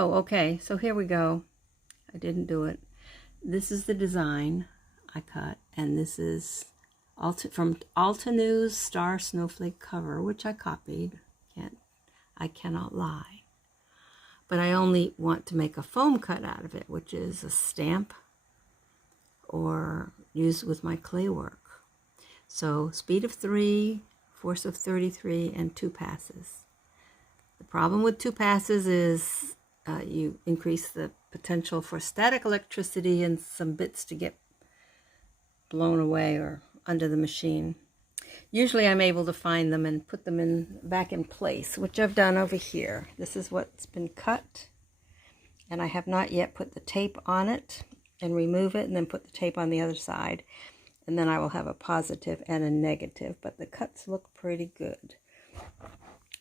Oh, okay, so here we go. I didn't do it. This is the design I cut, and this is from Alta News Star Snowflake cover, which I copied. I cannot lie. But I only want to make a foam cut out of it, which is a stamp or use with my clay work. So speed of 3, force of 33, and 2 passes. The problem with 2 passes is you increase the potential for static electricity and some bits to get blown away or under the machine. Usually I'm able to find them and put them back in place, which I've done over here. This is what's been cut, and I have not yet put the tape on it and remove it and then put the tape on the other side, and then I will have a positive and a negative, but the cuts look pretty good.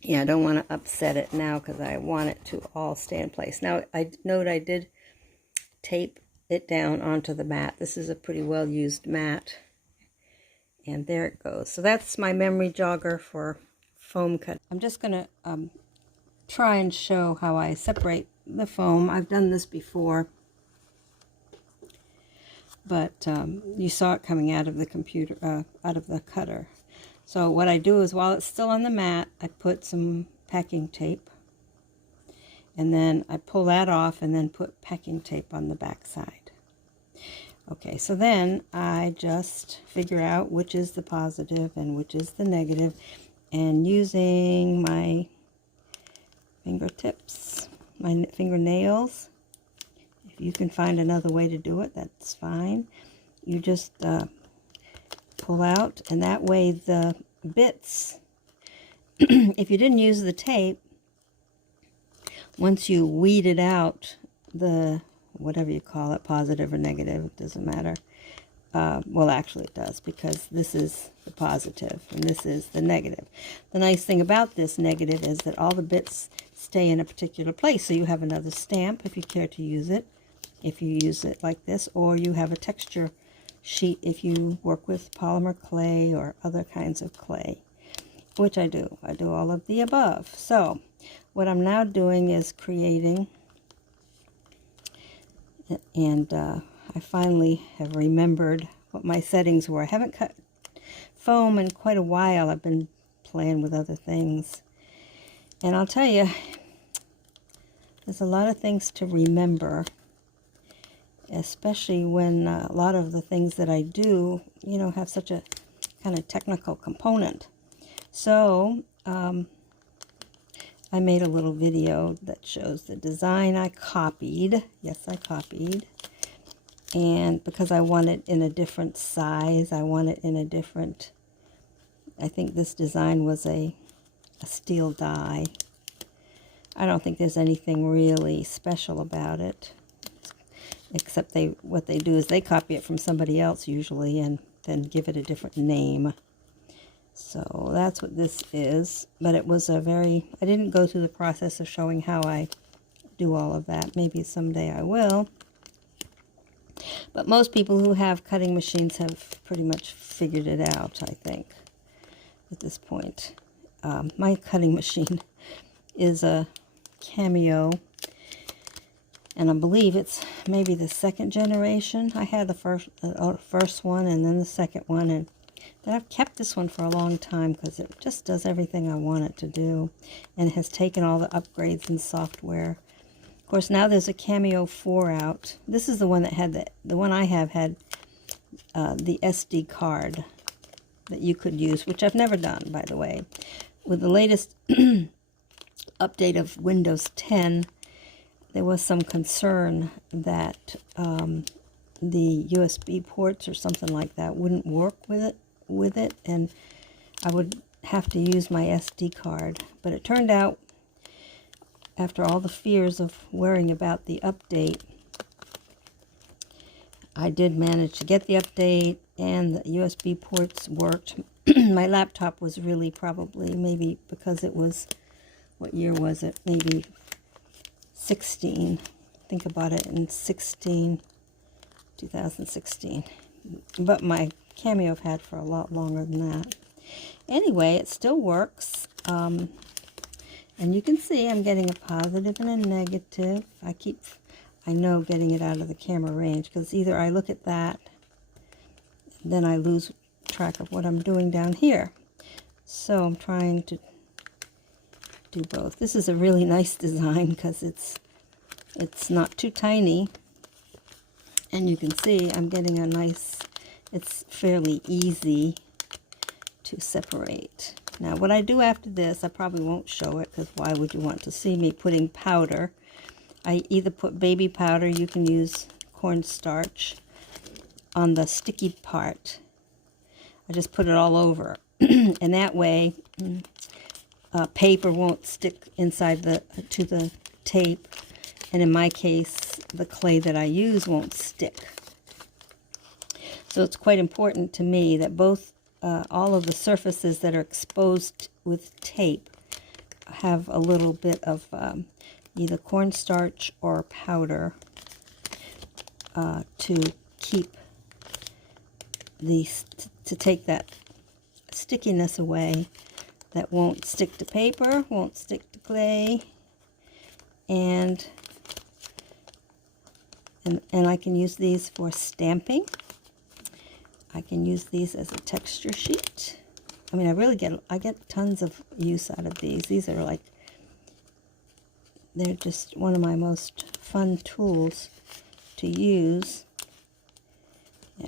Yeah, I don't want to upset it now because I want it to all stay in place. Now, I did tape it down onto the mat. This is a pretty well used mat. And there it goes. So that's my memory jogger for foam cut. I'm just going to try and show how I separate the foam. I've done this before, but you saw it coming out of the computer, out of the cutter. So what I do is, while it's still on the mat, I put some packing tape, and then I pull that off and then put packing tape on the back side. Okay, so then I just figure out which is the positive and which is the negative, and using my fingertips, my fingernails, if you can find another way to do it, that's fine. You just pull out, and that way the bits, if you didn't use the tape, once you weeded out the whatever you call it, positive or negative, it doesn't matter. Well, actually it does, because this is the positive and this is the negative. The nice thing about this negative is that all the bits stay in a particular place, so you have another stamp if you care to use it, if you use it like this, or you have a texture sheet if you work with polymer clay or other kinds of clay, which I do. I do all of the above. So what I'm now doing is creating, and I finally have remembered what my settings were. I haven't cut foam in quite a while. I've been playing with other things, and I'll tell you, there's a lot of things to remember, especially when a lot of the things that I do, you know, have such a kind of technical component. So I made a little video that shows the design I copied. Yes, I copied. And because I want it in a different size, I want it in a different, I think this design was a steel die. I don't think there's anything really special about it, except what they do is they copy it from somebody else usually and then give it a different name. So that's what this is, but it was I didn't go through the process of showing how I do all of that. Maybe someday I will. But most people who have cutting machines have pretty much figured it out, I think, at this point. My cutting machine is a Cameo, and I believe it's maybe the 2nd generation. I had the first one and then the 2nd one, and then I've kept this one for a long time because it just does everything I want it to do, and has taken all the upgrades in software. Of course, now there's a Cameo 4 out. This is the one that had the one I have had the SD card that you could use, which I've never done, by the way. With the latest update of Windows 10, there was some concern that the USB ports or something like that wouldn't work with it, and I would have to use my SD card. But it turned out, after all the fears of worrying about the update, I did manage to get the update, and the USB ports worked. My laptop was really probably, maybe because it was, what year was it? Maybe 16. Think about it, in 2016. But my Cameo I've had for a lot longer than that. Anyway, it still works. And you can see I'm getting a positive and a negative. I know getting it out of the camera range, because either I look at that, and then I lose track of what I'm doing down here. So I'm trying to do both. This is a really nice design because it's not too tiny, and you can see I'm getting a nice, it's fairly easy to separate. Now what I do after this, I probably won't show it, because why would you want to see me putting powder? I either put baby powder, you can use cornstarch, on the sticky part. I just put it all over. And that way paper won't stick inside to the tape, and in my case the clay that I use won't stick. So it's quite important to me that both all of the surfaces that are exposed with tape have a little bit of either cornstarch or powder to keep to take that stickiness away. That won't stick to paper, won't stick to clay, and I can use these for stamping. I can use these as a texture sheet. I mean, I get tons of use out of these. These are like, they're just one of my most fun tools to use.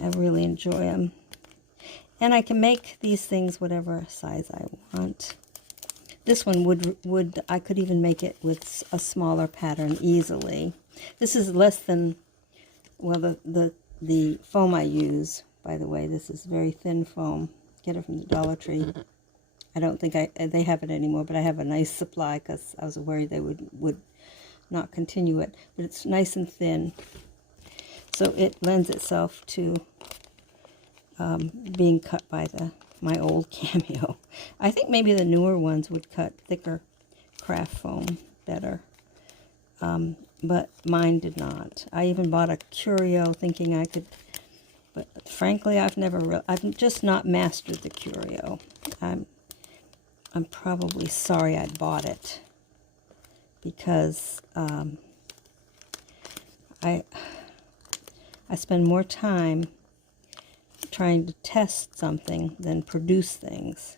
I really enjoy them. And I can make these things whatever size I want. This one would I could even make it with a smaller pattern easily. This is less than, well, the foam I use, by the way, this is very thin foam. Get it from the Dollar Tree. I don't think they have it anymore, but I have a nice supply because I was worried they would not continue it. But it's nice and thin, so it lends itself to being cut by my old Cameo. I think maybe the newer ones would cut thicker craft foam better, but mine did not. I even bought a Curio thinking I could, but frankly I've just not mastered the Curio. I'm probably sorry I bought it, because I spend more time trying to test something than produce things,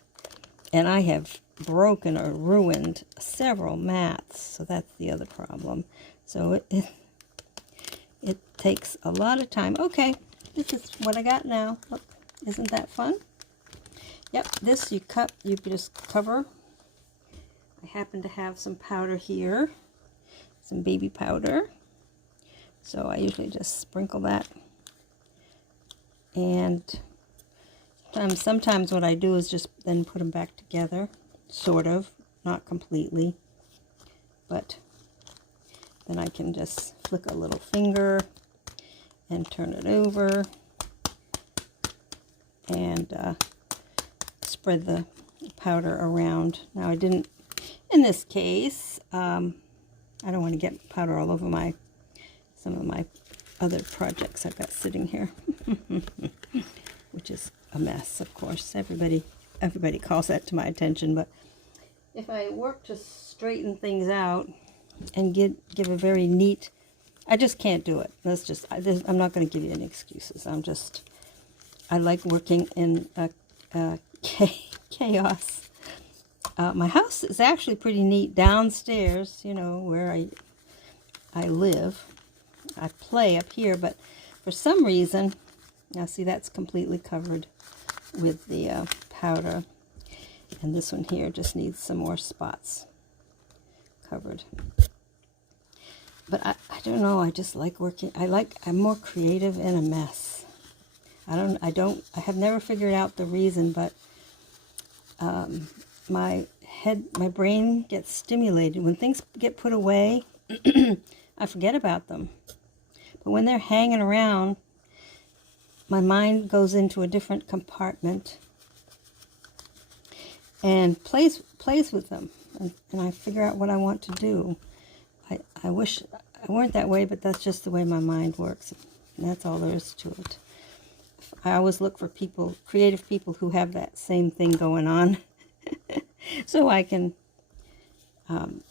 and I have broken or ruined several mats, so that's the other problem. So it takes a lot of time. Okay, this is what I got now. Look, isn't that fun? Yep, this you just cover. I happen to have some powder here, some baby powder, so I usually just sprinkle that. And sometimes what I do is just then put them back together, sort of, not completely, but then I can just flick a little finger and turn it over and spread the powder around. Now I didn't, in this case, I don't want to get powder all over some of my other projects I've got sitting here, which is a mess, of course. Everybody calls that to my attention, but if I work to straighten things out and give a very neat, I just can't do it. I'm not going to give you any excuses. I like working in chaos. My house is actually pretty neat downstairs, you know, where I live. I play up here, but for some reason, now see, that's completely covered with the powder, and this one here just needs some more spots covered. But I don't know, I just like working. I'm more creative in a mess. I have never figured out the reason, but my brain gets stimulated when things get put away. I forget about them. But when they're hanging around, my mind goes into a different compartment and plays with them, and I figure out what I want to do. I wish I weren't that way, but that's just the way my mind works, and that's all there is to it. I always look for creative people who have that same thing going on, so I can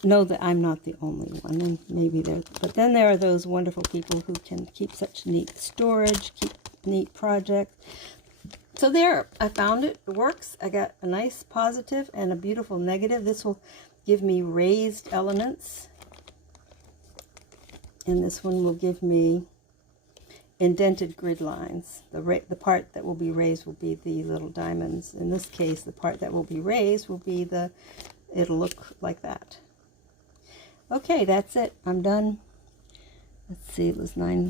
know that I'm not the only one, and maybe there, but then there are those wonderful people who can keep such neat storage, keep neat projects. So there, I found it. It works. I got a nice positive and a beautiful negative. This will give me raised elements, and this one will give me indented grid lines. The part that will be raised will be the little diamonds. In this case, the part that will be raised will be it'll look like that. Okay, that's it. I'm done. Let's see, it was 9